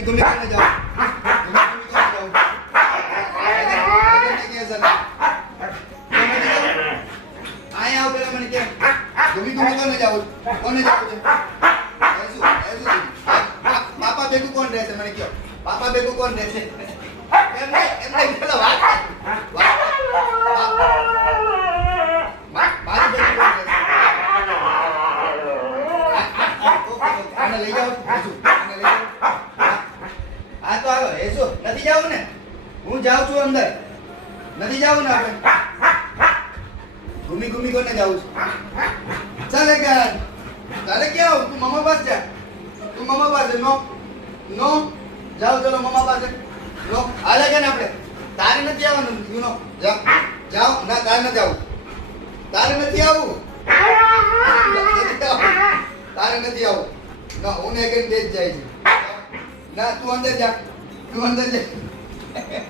तुम्ही कोण जाऊ तुम्ही कोण जाऊ આયા આવ પેલા મને કે તમે કોને જાવ છે પાપા ભેગું કોણ રહેશે મને કયો પાપા ભેગું કોણ રહેશે એમને પેલા વાત મારી ભેગું કોણ રહેશે આને લઈ જાઓ આને લઈ જાઓ આ તો હાલો હેસો નથી જાવું ને હું જાઉં છું અંદર નથી જાવું ને આપણે घूमी घूमी कोने जाऊँ चले क्या चले क्या हो तू मामा पास जा तू मामा पास नो नो जाओ चलो मामा पास नो आ जाएगा ना આપણે તારે નથી આવવાનું યુ નો જાઓ ના તારે નથી આવું તારે નથી આવું તારે નથી આવું ના હું ને કઈ દેજ જાય છે ના તું અંદર જા